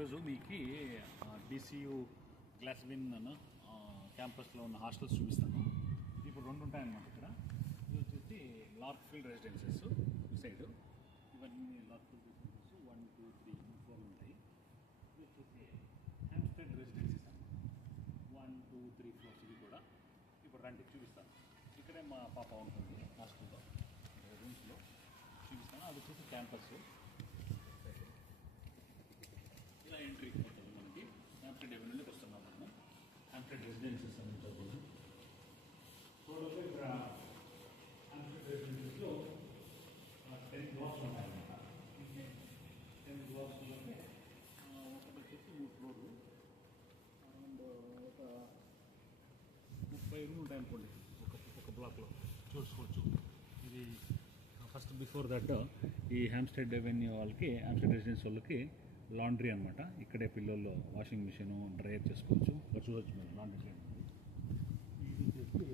ఈరోజు మీకు డిసియు గ్లాస్విన్ క్యాంపస్లో ఉన్న హాస్టల్స్ చూపిస్తాను. ఇప్పుడు రెండు ఉంటాయన్నమాట. ఇక్కడ ఇది వచ్చేసి లార్క్ఫీల్డ్ రెసిడెన్సెస్ ఈ సైడు. ఇవన్నీ లార్క్ఫీల్డ్ రెసిడెన్సెస్ 1, 2, 3, 4 ఉంటాయి. ఇది వచ్చేసి హ్యాంప్స్టెడ్ రెసిడెన్సీస్ అన్నమాట. 1, 2, 3 ఫ్లోర్స్ ఇది కూడా. ఇప్పుడు రండి చూపిస్తాను. ఇక్కడే మా పాప ఉంటుంది హాస్టల్లో రూమ్స్లో చూపిస్తాను. అది వచ్చేసి క్యాంపస్. ఇలా ఎంట్రీ అవుతుంది మనకి. హ్యాంప్స్టెడ్ ఎవెన్యూలోకి వస్తున్నాం మనం. హ్యాంప్స్టెడ్ రెసిడెన్సెస్ అని చదువు. టోటల్గా ఇక్కడ హ్యాంప్స్టెడ్ రెసిడెన్సెస్లో 10 బ్లాక్స్ ఉంటాయన్నమాట. 10 బ్లాక్స్లోనే ఒకటి వచ్చేసి 3 ఫ్లోర్లు అండ్ ఒక 30 రూమ్లు ఉంటాయనుకోండి ఒక బ్లాక్లో చూసుకోవచ్చు. ఇది ఫస్ట్ బిఫోర్ దట్ ఈ హ్యాంప్స్టెడ్ ఎవెన్యూ వాళ్ళకి, హ్యాంప్స్టెడ్ రెసిడెన్స్ వాళ్ళకి లాండ్రీ అనమాట. ఇక్కడే పిల్లల్లో వాషింగ్ మిషన్ డ్రైయర్ చేసుకోవచ్చు. చూడవచ్చు మీరు లాండ్రీ సైడ్. ఇది వచ్చేసి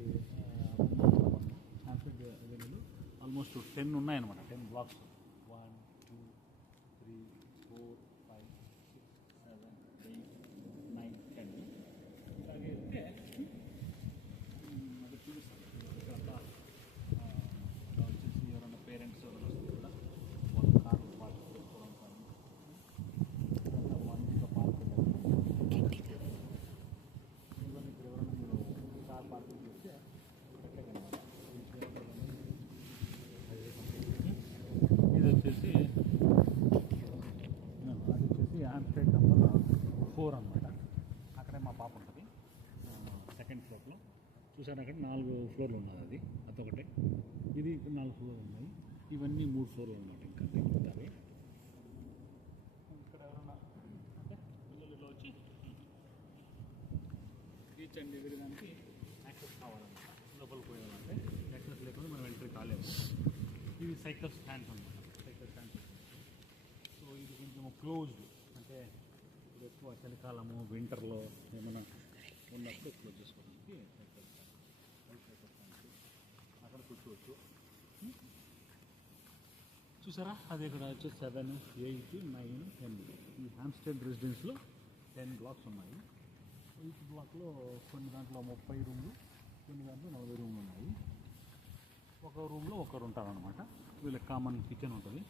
హ్యాంప్స్టెడ్ ఎవెన్యూలో ఆల్మోస్ట్ 10 ఉన్నాయన్నమాట. 10 బ్లాక్స్. 1, 2, 3, 4, 5, 6, 7, 8, 9, 10. అలాగే అయితే అది చూపిస్తాను. అట్లా వచ్చేసి ఎవరైనా పేరెంట్స్ ఎవరైనా వస్తే కూడా వాళ్ళ కార్లు పార్క్ చేసుకోవడం కానీ మంచిగా పార్క్ ఈవెన్ ఇక్కడ ఎవరైనా మీరు కార్ పార్కింగ్ చేస్తే ఇది వచ్చేసి హ్యాంప్స్టెడ్ నెంబర్ 4 అనమాట. అక్కడే మా పాప ఉంటుంది. సెకండ్ ఫ్లోర్లో చూసారు. అక్కడ 4 ఫ్లోర్లు ఉన్నది. అదొకటే. ఇది 4 ఫ్లోర్లు ఉన్నాయి. ఇవన్నీ 3 ఫ్లోర్లు అనమాట. ఇంకా ఎక్కుతాయి. ఇక్కడ ఎవరన్నా అంటే పిల్లలు వచ్చి ఈచ్ అండ్ ఎవరి దానికి యాక్సెస్ కావాలన్నమాట. లోపలికి పోయాలంటే యాక్సెస్ లేకుండా మనం ఎంట్రీ కాలేము. ఇవి సైకిల్ స్టాండ్స్ అనమాట. Cycle stands. సో ఇది కొంచెం క్లోజ్డ్. అంటే ఇప్పుడు ఎక్కువ చలికాలము వింటర్లో ఏమైనా ఉన్నప్పుడు క్లోజ్ చేసుకోవడానికి సైకిల్ స్టాండ్స్. అక్కడ కూర్చోవచ్చు. చూసారా, అది ఇక్కడ వచ్చేసి 7, 8, 9, 10. ఈ హ్యాంప్స్టెడ్ రెసిడెన్స్లో 10 బ్లాక్స్ ఉన్నాయి. ఈచ్ బ్లాక్లో కొన్ని దాంట్లో 30 రూమ్లు, కొన్ని దాంట్లో 40 రూమ్లు ఉన్నాయి. ఒక రూమ్లో ఒకరు ఉంటారనమాట. వీళ్ళకి కామన్ కిచెన్ ఉంటుంది.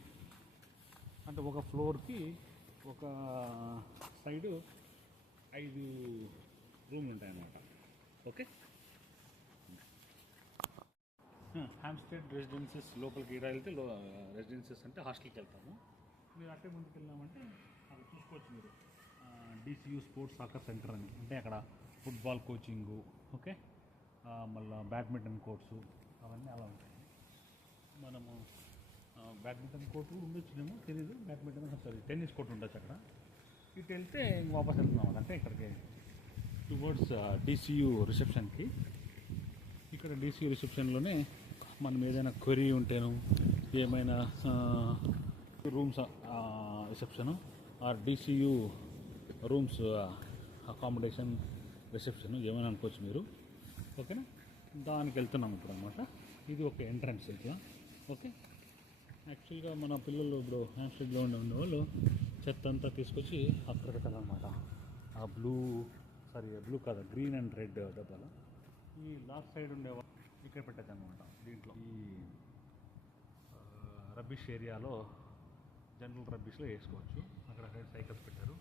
అంటే ఒక ఫ్లోర్కి ఒక సైడు 5 రూమ్లు ఉంటాయన్నమాట. ఓకే. హ్యాంప్స్టెడ్ రెసిడెన్సెస్ లోపలికి ఇలా వెళ్తే రెసిడెన్సెస్ అంటే హాస్టల్కి వెళ్తాము. మీరు అట్టే ముందుకు వెళ్ళామంటే అక్కడ చూసుకోవచ్చు మీరు డిసియు స్పోర్ట్స్ సాకర్ సెంటర్ అని. అంటే అక్కడ ఫుట్బాల్ కోచింగు, ఓకే, మళ్ళీ బ్యాడ్మింటన్ కోర్సు అవన్నీ అలా ఉంటాయి. మనము బ్యాడ్మింటన్ కోర్టు ఉండొచ్చునేమో తెలీదు. టెన్నిస్ కోర్టు ఉండొచ్చు అక్కడ. ఇటు వెళ్తే ఇంక వాపస్ వెళ్తున్నాం. అంటే ఇక్కడికి టువర్డ్స్ డిసియు రిసెప్షన్కి. ఇక్కడ డిసియు రిసెప్షన్లోనే మనం ఏదైనా క్వరీ ఉంటేను, ఏమైనా rooms reception or DCU rooms accommodation reception ఏమైనా అనుకోవచ్చు మీరు. ఓకేనా. దానికి వెళ్తున్నాం ఇప్పుడు అనమాట. ఇది ఒక ఎంట్రన్స్ ఇట్లా. ఓకే. యాక్చువల్గా మన పిల్లలు ఇప్పుడు హ్యాంప్స్టెడ్లో ఉండేవాళ్ళు చెత్త అంతా తీసుకొచ్చి అక్కడ పెట్టాలన్నమాట. ఆ బ్లూ కాదు, గ్రీన్ అండ్ రెడ్ డబ్బాలు. ఈ లాస్ట్ సైడ్ ఉండేవాళ్ళు ఇక్కడ పెట్టచ్చు అనమాట. దీంట్లో ఈ రబ్బిష్ ఏరియాలో జనరల్ రబ్బిష్లో వేసుకోవచ్చు. అక్కడ సైకిల్స్ పెట్టారు.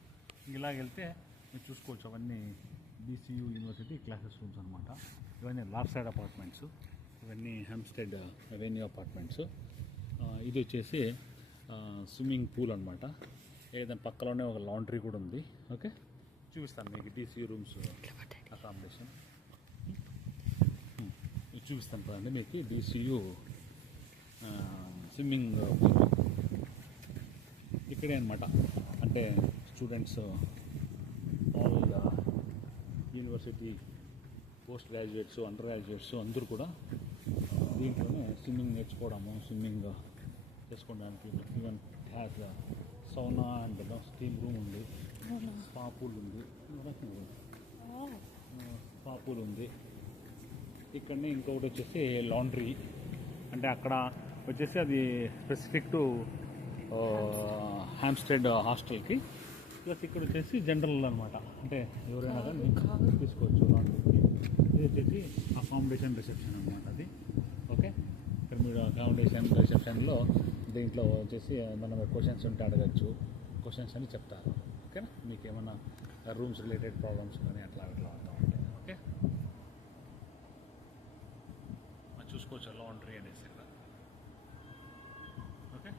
ఇలాగ వెళ్తే మీరు చూసుకోవచ్చు. అవన్నీ డిసియు యూనివర్సిటీ క్లాసెస్ రూమ్స్ అనమాట. ఇవన్నీ లాస్ట్ సైడ్ అపార్ట్మెంట్స్. ఇవన్నీ హ్యాంప్స్టెడ్ అవెన్యూ అపార్ట్మెంట్స్. ఇది వచ్చేసి స్విమ్మింగ్ పూల్ అనమాట. ఏదైనా పక్కలోనే ఒక లాండ్రీ కూడా ఉంది. ఓకే, చూపిస్తాను మీకు డిసియు రూమ్స్ అకామిడేషన్ చూపిస్తాను కదండి మీకు. డిసియు స్విమ్మింగ్ పూల్ ఇక్కడే అనమాట. అంటే students all university post graduates, under graduates అందరూ కూడా దీంట్లోనే స్విమ్మింగ్ నేర్చుకోవడము, స్విమ్మింగ్ చేసుకోవడానికి. Even has sauna and steam room ఉంది. స్పా పూల్ ఉంది. ఇక్కడనే ఇంకొకటి వచ్చేసి లాండ్రీ. అంటే అక్కడ వచ్చేసి అది స్పెసిఫిక్ టు హ్యాంప్స్టెడ్ హాస్టల్కి. ప్లస్ ఇక్కడ వచ్చేసి జనరల్ అనమాట, అంటే ఎవరైనా కానీ తీసుకోవచ్చు లాండ్రీకి. ఇది వచ్చేసి అకామిడేషన్ రిసెప్షన్ అనమాట అది. ఓకే, ఇక్కడ మీరు అకామిడేషన్ రిసెప్షన్లో దీంట్లో వచ్చేసి మనం క్వశ్చన్స్ ఉంటే అడగచ్చు, క్వశ్చన్స్ అని చెప్తారు. ఓకేనా, మీకు ఏమన్నా రూమ్స్ రిలేటెడ్ ప్రాబ్లమ్స్ కానీ అట్లా ఇట్లా ఉంటాయి. ఓకే, మనం చూసుకోవచ్చు లాండ్రీ అనేసి ఇక్కడ. ఓకే,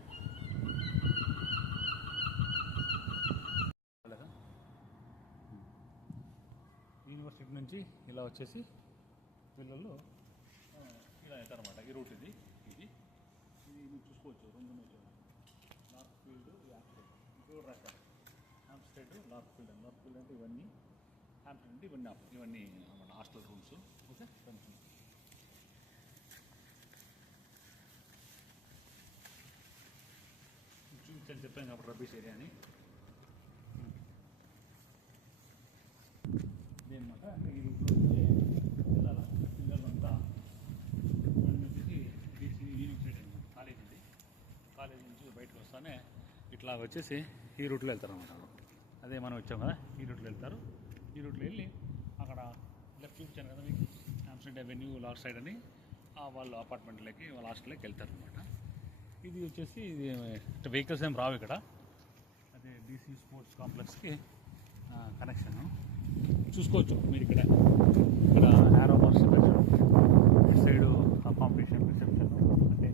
యూనివర్సిటీ నుంచి ఇలా వచ్చేసి పిల్లలు ఇలా వెళ్తారన్నమాట. ఈ రూట్ ఇది ఇది ఇది మీరు చూసుకోవచ్చు. రెండు నార్త్ ఫీల్డ్, ఇప్పుడు రాశారు హాంప్స్టెడ్, నార్త్ ఫీల్డ్. నార్త్ ఫీల్డ్ అంటే ఇవన్నీ, హాంప్స్టెడ్ అంటే ఇవన్నీ మన హాస్టల్ రూమ్స్. ఓకే, చూపించని చెప్పాను కాబట్టి రబ్బీష్ ఏరియా అని. ఇదన్నమాట, అంటే ఈ రూట్లో వెళ్ళాలి పిల్లలంతా. వచ్చేసి బీసీ యూనివర్సిటీ అనమాట, కాలేజ్ ఉంది. కాలేజ్ నుంచి బయటకు వస్తానే ఇట్లా వచ్చేసి ఈ రూట్లో వెళ్తారన్నమాట. అదే మనం వచ్చాం కదా, ఈ రూట్లో వెళ్తారు. ఈ రూట్లో వెళ్ళి అక్కడ లెఫ్ట్ చూపించాను కదా మీకు, హాంప్స్టెడ్ అవెన్యూ లాస్ట్ సైడ్ అని, వాళ్ళు అపార్ట్మెంట్లోకి వాళ్ళ హాస్టల్లోకి వెళ్తారనమాట. ఇది వచ్చేసి ఇది వెహికల్స్ ఏం రావు ఇక్కడ. అదే డీసీ స్పోర్ట్స్ కాంప్లెక్స్కి కనెక్షను చూసుకోవచ్చు మీరు. ఇక్కడ యారో మార్క్స్ పెట్టారు. ఇటు సైడు అకామిడేషన్ రిసెప్షన్, అంటే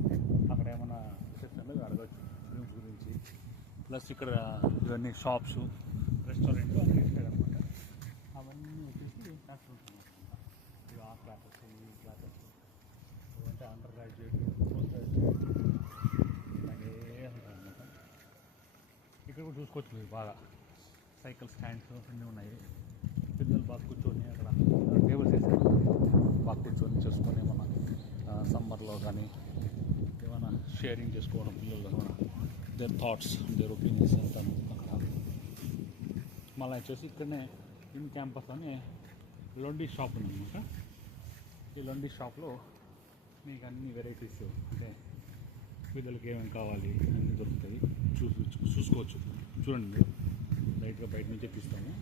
అక్కడ ఏమైనా రిసెప్షన్లో అడగచ్చు రూమ్స్ గురించి. ప్లస్ ఇక్కడ ఇవన్నీ షాప్స్, రెస్టారెంట్లు అన్నీ ఇస్తాయి అనమాట. అవన్నీ వచ్చేసి క్లాస్ రూమ్స్ అనమాట. ఇవి ఆ క్లాసెస్, ఈ క్లాసెస్ అంటే అండర్ గ్రాడ్యుయేట్, పోస్ట్ గ్రాడ్యుయేట్ ఇలాగే ఉంటాయన్నమాట. ఇక్కడ కూడా చూసుకోవచ్చు మీరు బాగా. సైకిల్ స్టాండ్స్ అన్నీ ఉన్నాయి. పిల్లలు బాగా కూర్చొని అక్కడ టేబుల్స్ వేసారు, బాగా కూర్చొని చేసుకొని ఏమన్నా సమ్మర్లో కానీ ఏమైనా షేరింగ్ చేసుకోవడం పిల్లలు కూడా, దేర్ థాట్స్, దేర్ ఒపీనియన్స్ అంటాను అక్కడ. మళ్ళీ వచ్చేసి ఇక్కడనే ఇన్ క్యాంపస్ అని లొండి షాప్ ఉందన్నమాట. ఈ లొండి షాప్లో మీకు అన్ని వెరైటీస్, అంటే పిల్లలకి ఏమేమి కావాలి అన్నీ దొరుకుతాయి. చూసుకోవచ్చు. చూడండి మీరు, లైట్గా బయట నుంచే తీస్తాము.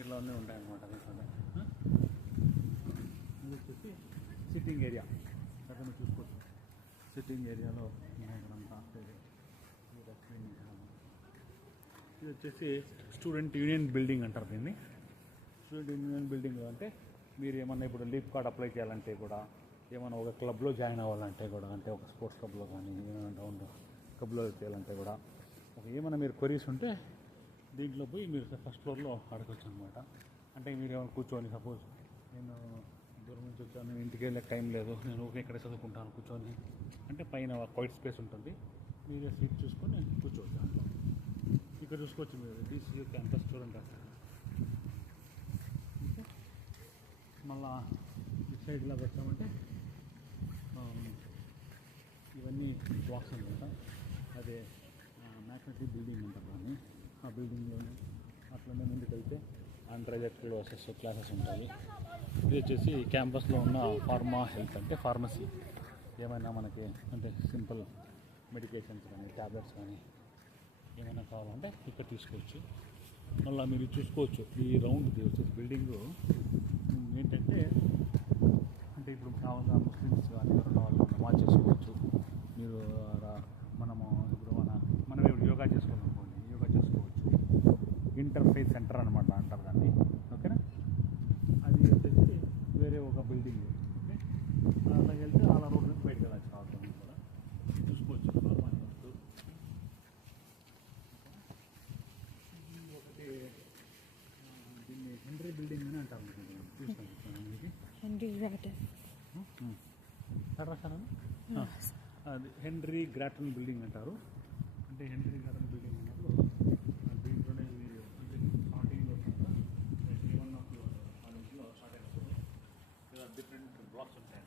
ఇట్లా అన్నీ ఉంటాయన్నమాట. ఇది వచ్చేసి సిట్టింగ్ ఏరియా, అక్కడ చూసుకోవచ్చు. సిట్టింగ్ ఏరియాలో ఇక్కడంతా ఇది వచ్చేసి స్టూడెంట్ యూనియన్ బిల్డింగ్ అంటారు దీన్ని. స్టూడెంట్ యూనియన్ బిల్డింగ్ అంటే మీరు ఏమన్నా ఇప్పుడు లీవ్ కార్డ్ అప్లై చేయాలంటే కూడా, ఏమైనా ఒక క్లబ్లో జాయిన్ అవ్వాలంటే కూడా, అంటే ఒక స్పోర్ట్స్ క్లబ్లో కానీ ఏమైనా డౌన్ క్లబ్లో చేయాలంటే కూడా, ఏమైనా మీరు క్వరీస్ ఉంటే దీంట్లో పోయి మీరు ఫస్ట్ ఫ్లోర్లో అడగచ్చు అనమాట. అంటే మీరు ఏమైనా కూర్చొని, సపోజ్ నేను దూరం నుంచి వచ్చాను, నేను ఇంటికి వెళ్ళే టైం లేదు, నేను ఊరికే ఇక్కడే చదువుకుంటాను కూర్చొని అంటే, పైన క్వైట్ స్పేస్ ఉంటుంది, మీరే సీట్ చూసుకొని కూర్చోవచ్చు దాంట్లో. ఇక్కడ చూసుకోవచ్చు మీరు డీసీయూ క్యాంపస్ స్టూడెంట్ అంటారు. మళ్ళా ఇటు సైడ్ ఇలా పెట్టామంటే ఇవన్నీ బ్లాక్స్ అనమాట. అదే మ్యాగ్నెటిక్ బిల్డింగ్ అంటారు దాన్ని. ఆ బిల్డింగ్లోనే అట్లనే ముందుకు వెళ్తే అండర్ గ్రాడ్యుయేట్ క్లాసెస్ ఉంటాయి. ఇది వచ్చేసి క్యాంపస్లో ఉన్న ఫార్మా హెల్త్, అంటే ఫార్మసీ. ఏమైనా మనకి అంటే సింపుల్ మెడికేషన్స్ కానీ, ట్యాబ్లెట్స్ కానీ ఏమైనా కావాలంటే ఇక్కడ తీసుకోవచ్చు. మళ్ళీ మీరు చూసుకోవచ్చు ఈ రౌండ్ వచ్చేసి బిల్డింగు ఏంటంటే, అంటే ఇప్పుడు కావాలా ముస్లిమ్స్ కానీ ఎవరైనా వాళ్ళు నమాజ్ చేసుకోవచ్చు. మీరు ఇప్పుడు మనం ఇప్పుడు యోగా చేసుకోవాలి అనుకోండి, యోగా చేసుకోవచ్చు. ఇంటర్ఫేస్ సెంటర్ అనమాట అంటారు దాన్ని. ఓకేనా, అది వచ్చేసి వేరే ఒక బిల్డింగ్. ఓకే, అలా వెళ్తే అలా రోడ్ నుంచి బయటకు వెళ్ళచ్చు. అవసరం కూడా చూసుకోవచ్చు. ఒకటి దీన్ని హెన్రీ బిల్డింగ్ అని అంటారు. హెన్రీ గ్రాటన్. అది హెన్రీ గ్రాటన్ బిల్డింగ్ అంటారు. అంటే హెన్రీ గ్రాటన్ బిల్డింగ్ అన్నప్పుడు దీంట్లోనే మీరు అంటే స్టార్టింగ్లో కాలేజ్లో స్టార్ట్ అయినప్పుడు ఇలా డిఫరెంట్ బ్లాక్స్ ఉంటాయి.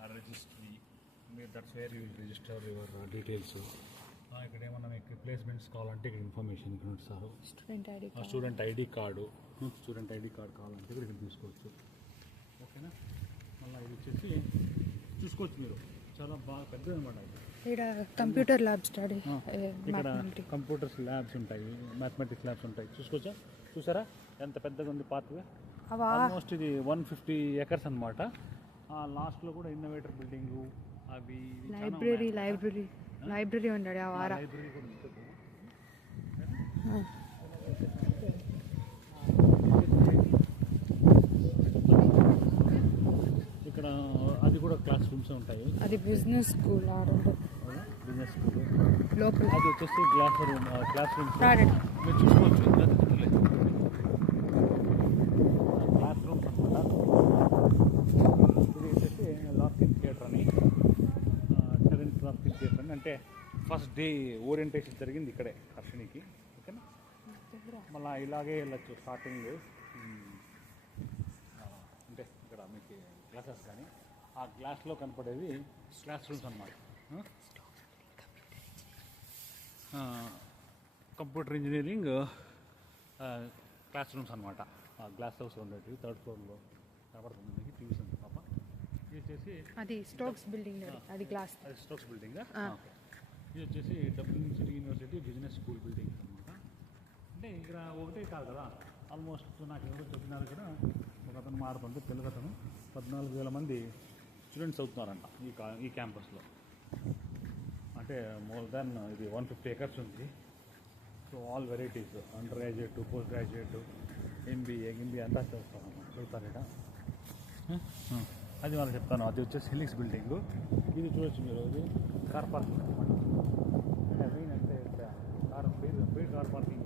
ఆ రిజిస్ట్రీ, మీరు that's where you will register your details. ఇక్కడ ఏమన్నా మీకు ప్లేస్మెంట్స్ కావాలంటే ఇక్కడ ఇన్ఫర్మేషన్ ఇక్కడ ఇస్తారు. స్టూడెంట్ ఐడి కార్డు కావాలంటే ఇక్కడ తీసుకోవచ్చు. ఓకేనా, మళ్ళీ ఇది వచ్చేసి చూసుకోవచ్చు మీరు, చాలా బాగా పెద్దది అనమాట ఇది. ఇక్కడ కంప్యూటర్ ల్యాబ్ స్టడీ ఇక్కడ కంప్యూటర్స్ ల్యాబ్స్ ఉంటాయి, మ్యాథమెటిక్స్ ల్యాబ్స్ ఉంటాయి. చూసారా ఎంత పెద్దగా ఉంది పార్క్. ఆల్మోస్ట్ ఇది 150 ఎకర్స్ అనమాట. లాస్ట్లో కూడా ఇన్నోవేటర్ బిల్డింగు అవి లైబ్రరీ ఉండాలి ఆ వారా. లైబ్రరీ కూడా ఉంటుంది. ఇక్కడ అది కూడా క్లాస్ రూమ్స్ ఉంటాయి. అది బిజినెస్ స్కూల్ బిజినెస్ స్కూల్ లోపల. అది వచ్చేసి క్లాస్ రూమ్స్ మీరు చూసుకోవచ్చు. క్లాస్ రూమ్స్ అనమాట. ఇది వచ్చేసి లాకిన్ థియేటర్ అని, 7th లాకిన్ థియేటర్ అని. అంటే ఫస్ట్ డే ఓరియంటేషన్ జరిగింది ఇక్కడే హర్షినికి. ఓకేనా, మళ్ళీ ఇలాగే వెళ్ళచ్చు స్టార్టింగ్. అంటే ఇక్కడ మీకు క్లాసెస్ కానీ ఆ క్లాస్లో కనపడేవి క్లాస్ రూమ్స్ అన్నమాట. కంప్యూటర్ ఇంజనీరింగ్ క్లాస్ రూమ్స్ అనమాట. గ్లాస్ హౌస్ ఉండేవి 3rd ఫ్లోర్లో కనపడుతుంది మీకు. చూసింది పాప. ఇది వచ్చేసి అది స్టోక్స్ బిల్డింగ్, అది గ్లాస్. అది స్టోక్స్ బిల్డింగ్. ఇది వచ్చేసి Dublin city university business school building అనమాట. అంటే ఇక్కడ ఒకటే కాదు కదా, ఆల్మోస్ట్ నాకు ఎవరో చెప్పినారు కూడా. ఒక అతను మారుతుంటే తెలుగు అతను 14,000 మంది స్టూడెంట్స్ అవుతున్నారంట ఈ క్యాంపస్లో. అంటే మోర్ దాన్ ఇది 150 ఎకర్స్ ఉంది. So all varieties, under graduate, post graduate, MBA అంతా చదువుతారట. అది వాళ్ళు చెప్తాను. అది వచ్చేసి హెలిక్స్ బిల్డింగ్. ఇది చూడొచ్చు మీరు, ఇది కార్ పార్కింగ్ అనమాట. మెయిన్ అంటే car paid car parking.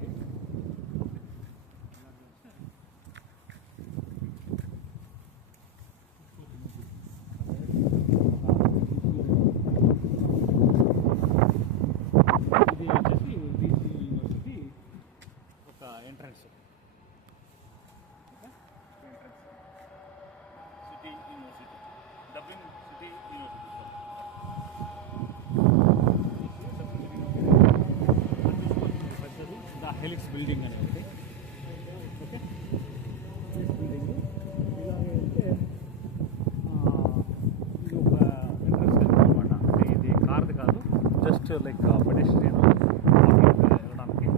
Entrance city university, Dublin city university. పెద్దది ద హెలిక్స్ బిల్డింగ్ అనేది. Okay, helix building. ఇలాగే వెళ్తే ఇది ఒక ఎంట్రన్స్ వెళ్తాం అనమాట. అంటే ఇది కార్ది కాదు, జస్ట్ లైక్ పెడెస్ట్రియన్ వెళ్ళడానికి.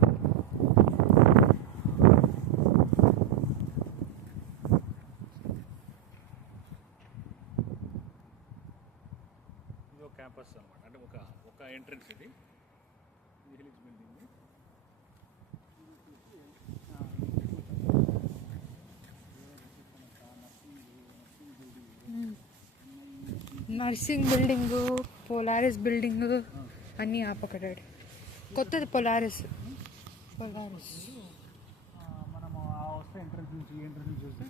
క్యాంపస్ అనమాట. అంటే ఒక ఎంట్రన్స్ ఇది helix building. Nursing building, Polaris building అన్నీ ఆపకడాడు. కొత్తది పోలారిస్. మనము వస్తే ఎంట్రన్స్ నుంచి చూస్తే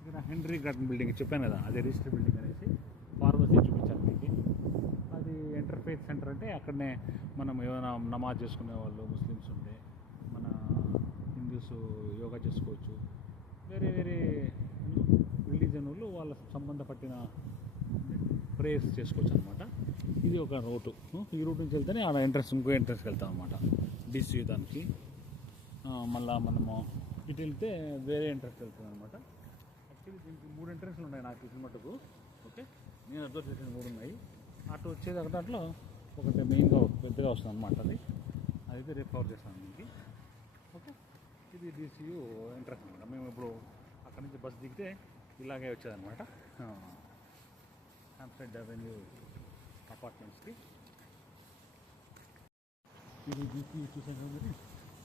ఇక్కడ హెన్రీ గార్డెన్ బిల్డింగ్ చెప్పాను కదా, అదే రిజిస్టర్ బిల్డింగ్ అనేసి. ఫార్మసీ చూపించాను మీకు. అది ఇంటర్ఫేత్ సెంటర్. అంటే అక్కడనే మనం ఏమైనా నమాజ్ చేసుకునే వాళ్ళు, ముస్లిమ్స్ ఉంటే, మన హిందూస్ యోగా చేసుకోవచ్చు. వేరే వేరే రిలీజన్ వాళ్ళు వాళ్ళ సంబంధపట్టిన ప్రేయర్స్ చేసుకోవచ్చు అనమాట. ఇది ఒక రూటు. ఈ రూట్ నుంచి వెళ్తేనే ఆడ ఎంట్రన్స్, ఇంకో ఎంట్రన్స్కి వెళ్తాం అనమాట డిసియూ దానికి. మళ్ళీ మనము ఇటు వెళ్తే వేరే ఎంట్రన్స్ వెళ్తుంది అనమాట. యాక్చువల్లీ దీనికి 3 ఎంట్రన్స్లు ఉన్నాయి నాకు తెలిసిన మటుకు. ఓకే, నేను అబ్జర్వ్ చేసిన 3 ఉన్నాయి. అటు వచ్చేది ఒక దాంట్లో ఒకటి మెయిన్గా పెద్దగా వస్తుంది అనమాట. అదైతే రేపు కవర్ చేస్తాను మీకు. ఓకే, ఇది డిసియూ ఎంట్రన్స్ అనమాట. మేము ఇప్పుడు అక్కడి నుంచి బస్ దిగితే ఇలాగే వచ్చేదన్నమాట హ్యాంప్స్టెడ్ అవెన్యూ అపార్ట్మెంట్స్కి. ఇది డిసియూ చూసాను కదా,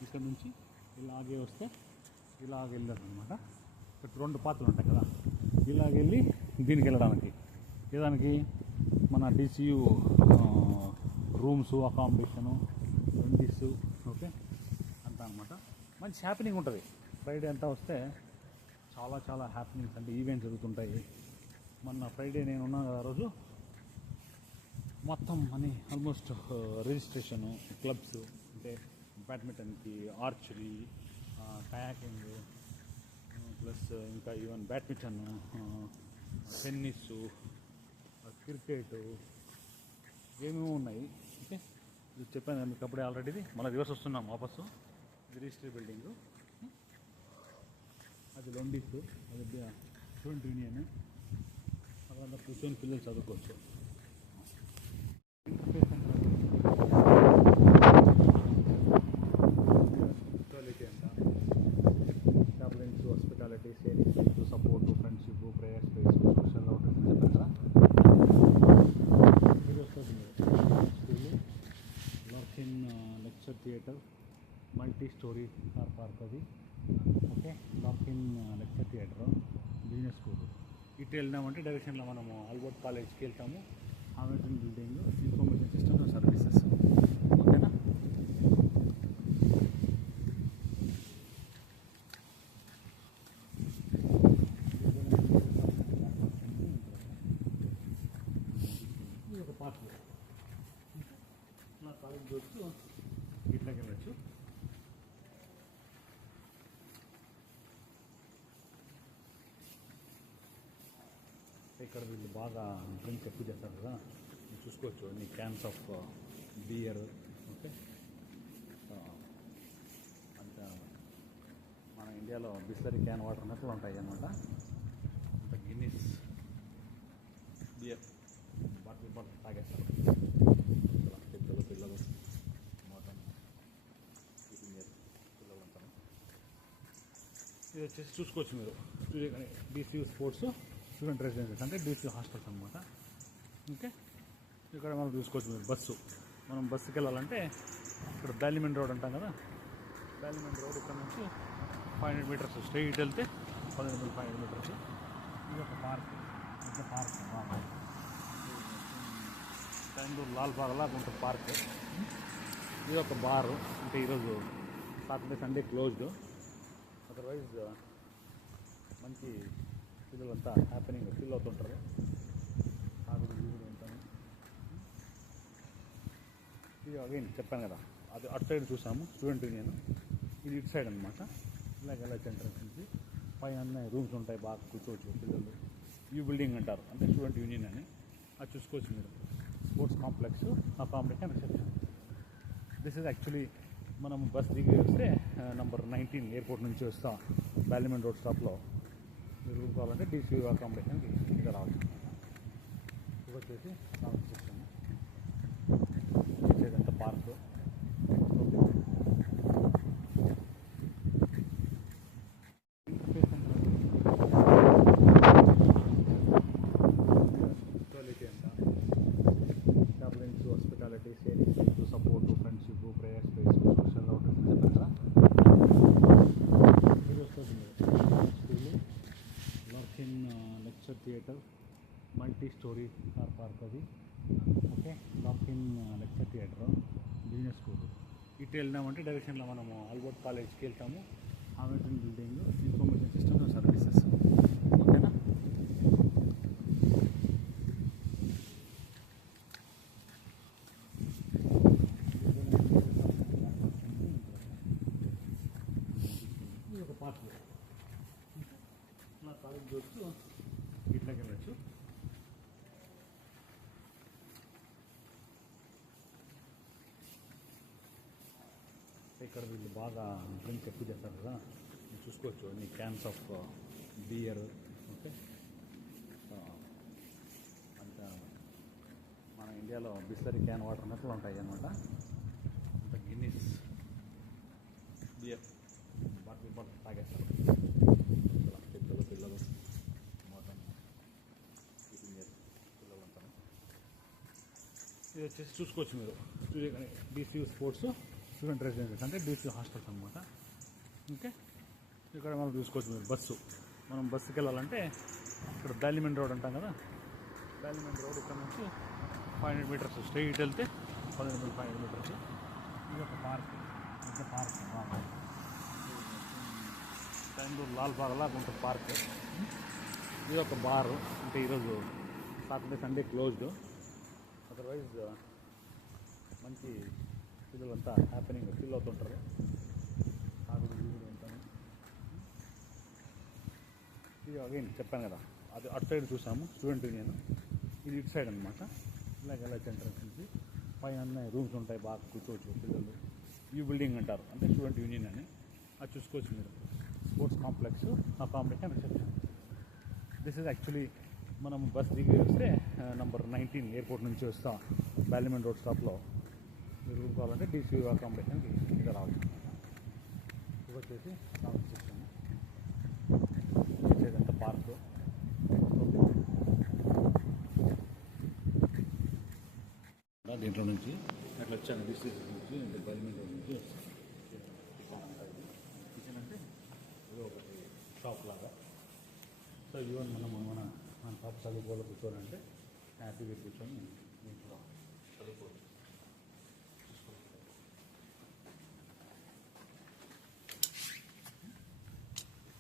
ఇక్కడ నుంచి ఇలాగే వస్తే ఇలాగ వెళ్ళదు అనమాట. ఇక్కడ 2 పాత్రలు ఉంటాయి కదా, ఇలాగెళ్ళి దీనికి వెళ్ళడానికి. దానికి మన డిసియూ రూమ్స్, అకామిడేషను, వెండిస్, ఓకే అంతా అనమాట. మంచి హ్యాపీనింగ్ ఉంటుంది. ఫ్రైడే అంతా వస్తే చాలా చాలా హ్యాపీనింగ్స్, అంటే ఈవెంట్స్ జరుగుతుంటాయి. మొన్న ఫ్రైడే నేను ఉన్నాను కదా, రోజు మొత్తం అని ఆల్మోస్ట్ రిజిస్ట్రేషను, క్లబ్స్, అంటే బ్యాడ్మింటన్కి, ఆర్చరీ, కయాకింగ్, ప్లస్ ఇంకా ఈవెన్ బ్యాడ్మింటన్, టెన్నిస్, క్రికెట్, ఏమేమో ఉన్నాయి. ఓకే, ఇది చెప్పాను మీకు అప్పుడే ఆల్రెడీ. మళ్ళీ రివర్స్ వస్తున్నాం వాపసు. ఇది రిజిస్ట్రీ బిల్డింగు, అది లొండిస్, అది స్టూడెంట్ యూనియన్. అక్కడ కూర్చొని పిల్లలు చదువుకోవచ్చు. Interface centre lecture theatre, multi storey car park అది. Okay, lock in lecture theatre, business school. ఇటు వెళ్ళినామంటే డైరెక్షన్లో మనము ఆల్బర్ట్ కాలేజ్కి వెళ్తాము. Amazon building, information system services. ఓకేనా? ఇది ఒక పార్క్. నా కాలేజ్ దొరుకుతూ ఇట్లకి వెళ్ళచ్చు. ఇక్కడ వీళ్ళు బాగా డ్రింక్ ఎక్కువ చేస్తారు కదా, మీరు చూసుకోవచ్చు. అన్ని క్యాన్స్ ఆఫ్ బియర్. ఓకే, అంత మన ఇండియాలో బిస్లరీ క్యాన్ వాటర్ అన్నట్లు ఉంటాయి అన్నమాట. అంత గిన్నీస్ బియర్ బాటిల్ తాగేస్తారు పిల్లలు మొత్తం పిల్లలు అంటారు. ఇది వచ్చేసి చూసుకోవచ్చు మీరు. డీసీయూ స్పోర్ట్స్ స్టూడెంట్ రెసిడెన్సీస్ అంటే డీసీ హాస్టల్స్ అనమాట. ఓకే, ఇక్కడ మనం చూసుకోవచ్చు మీరు. మనం బస్సుకి వెళ్ళాలంటే ఇక్కడ బ్యాలిమెంట్ రోడ్ అంటాం కదా, బ్యాలిమెంట్ రోడ్ ఇక్కడ నుంచి 500 మీటర్స్ స్ట్రైట్ వెళ్తే 500 మీటర్స్. ఇది ఒక పార్క్, పెద్ద పార్క్. బెంగళూరు లాల్బాగ్ లాగా ఉంటుంది పార్క్. ఇది ఒక బారు. అంటే ఈరోజు సాటర్డే సండే క్లోజ్డ్, అదర్వైజ్ మంచి పిల్లలంతా హ్యాపీనింగ్ ఫీల్ అవుతుంటారు. ఆగుడు వీగుడు ఉంటాను. ఇది అగైన్ చెప్పాను కదా, అది అటు సైడ్ చూసాము స్టూడెంట్ యూనియన్. ఇది ఇటు సైడ్ అనమాట. ఇలాగ వెళ్ళచ్చు ఎంట్రన్స్ నుంచి. పైన అన్నీ రూమ్స్ ఉంటాయి, బాగా కూర్చోవచ్చు పిల్లలు. ఈ బిల్డింగ్ అంటారు, అంటే స్టూడెంట్ యూనియన్ అని. అది చూసుకోవచ్చు మీరు. Sports complex, accommodation, reception. This is actually మనం బస్ దిగి వస్తే నంబర్ 19 ఎయిర్పోర్ట్ నుంచి వస్తాం. బ్యాలిమెంట్ రోడ్ స్టాప్లో మీరు రూమ్ కావాలంటే డీసీ అకామిడేషన్కి ఇక్కడ రావచ్చు. ఇది వచ్చేసి కామెంట్ సెక్షన్, ఇదంతా పార్క్. క్వాలిటీ అంతా travelling, hospitality, sharing, support, friendship, prayer space, social outreach చెప్పారా. ఇది వస్తుంది school, lock in lecture theatre, multi storey car park అది. Okay, lock in lecture theatre, business school. ఇటు వెళ్ళినామంటే డైరెక్షన్లో మనము ఆల్బర్ట్ కాలేజ్కి వెళ్తాము. Amazon building, information system services. ఓకేనా? ఇది ఒక పార్క్. నా కాలేజ్ దొరుకుతూ ఇట్లకి వెళ్ళచ్చు. ఇక్కడ వీళ్ళు బాగా డ్రింక్ ఎక్కువ చేస్తారు కదా, మీరు చూసుకోవచ్చు. అన్ని క్యాన్స్ ఆఫ్ బియర్. ఓకే, అంత మన ఇండియాలో బిస్లరీ క్యాన్ వాటర్ అన్నట్లు ఉంటాయి అన్నమాట. అంత గిన్నీస్ బియర్ బాటిల్ తాగేస్తారు పిల్లలు మొత్తం పిల్లలు అంటారు. ఇది వచ్చేసి చూసుకోవచ్చు మీరు. డీసీయూ స్పోర్ట్స్ స్టూడెంట్ రెసిడెన్సీస్ అంటే డీసీ హాస్టల్స్ అనమాట. ఓకే, ఇక్కడ మనం చూసుకోవచ్చు మీరు. మనం బస్సుకి వెళ్ళాలంటే ఇక్కడ బ్యాలిమెంట్ రోడ్ అంటాం కదా, బ్యాలిమెంట్ రోడ్ ఇక్కడ నుంచి 500 మీటర్స్ స్ట్రైట్ వెళ్తే 500 మీటర్స్. ఇది ఒక పార్క్, పెద్ద పార్క్. బెంగళూరు లాల్బాగ్ లాగా ఉంటుంది పార్క్. ఇది ఒక బారు. అంటే ఈరోజు సాటర్డే సండే క్లోజ్డ్, అదర్వైజ్ మంచి పిల్లలంతా హ్యాపీనింగ్ ఫీల్ అవుతుంటారు. ఆగుడు వీగుడు ఉంటాను. ఇది అగైన్ చెప్పాను కదా, అది అటు సైడ్ చూసాము స్టూడెంట్ యూనియన్. ఇది ఇటు సైడ్ అనమాట. ఇలాగ వెళ్ళచ్చు ఎంట్రన్స్ నుంచి. పైన అన్నీ రూమ్స్ ఉంటాయి, బాగా కూర్చోవచ్చు పిల్లలు. ఈ బిల్డింగ్ అంటారు, అంటే స్టూడెంట్ యూనియన్ అని. అది చూసుకోవచ్చు మీరు. Sports complex, accommodation, reception. This is actually మనం బస్ దిగి వస్తే నంబర్ 19 ఎయిర్పోర్ట్ నుంచి వస్తాం. బ్యాలిమెంట్ రోడ్ స్టాప్లో మీరు రూమ్ కావాలంటే డీసీ అకామిడేషన్కి ఇక్కడ రావచ్చు. ఇది వచ్చేసి కామెంట్ సెక్షన్, ఇదంతా పార్క్. దీంట్లో నుంచి అట్లా వచ్చాను డిస్ట్రిక్ట్ నుంచి బల్మీర్ నుంచి కిచెన్ అంటే ఇది ఒకటి షాప్ లాగా. సో ఈవెన్ మన పాప చదువుకోవాలి కూర్చోవాలంటే హ్యాపీగా కూర్చొని దీంట్లో చదువుకోవచ్చు.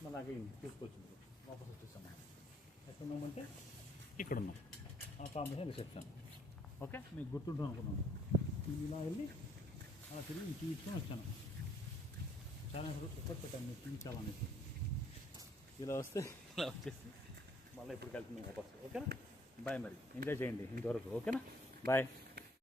అలాగే తీసుకొచ్చింది వాపస్ వచ్చేసాం. ఎక్కడ ఉన్నామంటే ఇక్కడ ఉన్నాం. ఆ కాంబినేషన్ రిసెప్షన్. ఓకే, మీకు గుర్తుంటాం అనుకున్నాను. ఇలా వెళ్ళి అలా తిరిగి మీకు చూపించుకొని వచ్చాను. చాలా ఎఫర్ట్ పెట్టాను మీకు చూపించాలనేసి. ఇలా వస్తే ఇలా వచ్చేసి మళ్ళీ ఇప్పుడు వెళ్తున్నాం వాపస్. ఓకేనా, బాయ్. మరి ఎంజాయ్ చేయండి ఇంతవరకు. ఓకేనా, బాయ్.